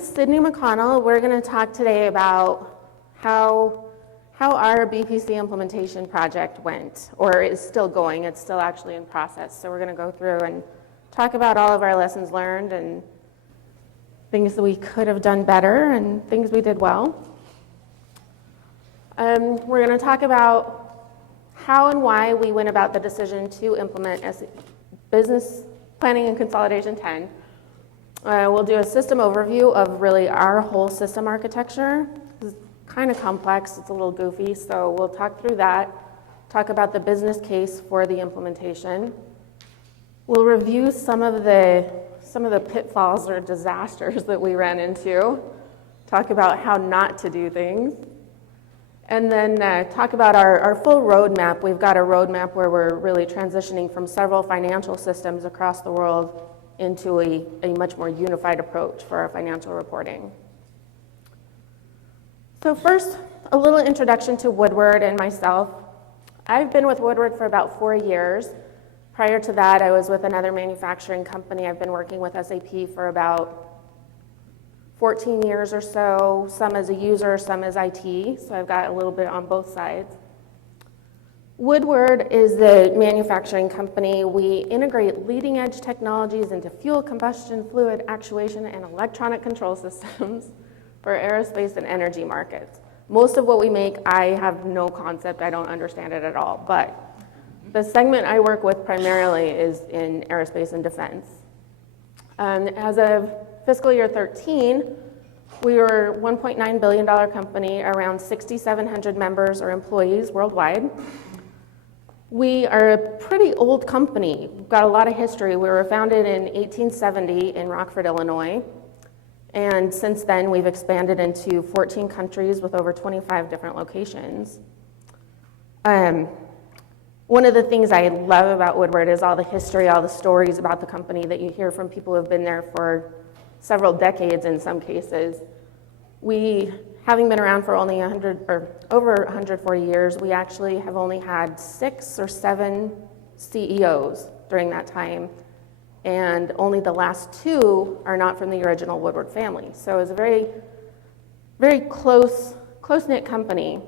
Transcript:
Sydnie McConnell. We're going to talk today about how our BPC implementation project went, or is still going. It's still actually in process. So we're going to go through and talk about all of our lessons learned and things that we could have done better and things we did well. We're going to talk about how and why we went about the decision to implement Business Planning and Consolidation 10. We'll do a system overview of really our whole system architecture. It's kind of complex, it's a little goofy, so we'll talk through that, talk about the business case for the implementation. We'll review some of the pitfalls or disasters that we ran into, talk about how not to do things, and then talk about our full roadmap. We've got a roadmap where we're really transitioning from several financial systems across the world into a much more unified approach for our financial reporting. So first, a little introduction to Woodward and myself. I've been with Woodward for about 4 years. Prior to that, I was with another manufacturing company. I've been working with SAP for about 14 years or so, some as a user, some as IT, so I've got a little bit on both sides. Woodward is the manufacturing company. We integrate leading edge technologies into fuel combustion, fluid actuation, and electronic control systems for aerospace and energy markets. Most of what we make, I have no concept, I don't understand it at all, but the segment I work with primarily is in aerospace and defense. As of fiscal year 13, we were a $1.9 billion company, around 6,700 members or employees worldwide. We are a pretty old company. We've got a lot of history. We were founded in 1870 in Rockford, Illinois. And since then, we've expanded into 14 countries with over 25 different locations. One of the things I love about Woodward is all the history, all the stories about the company that you hear from people who have been there for several decades in some cases. We, having been around for only over 140 years, we actually have only had 6 or 7 CEOs during that time, and only the last 2 are not from the original Woodward family. So it's a very, very close-knit company.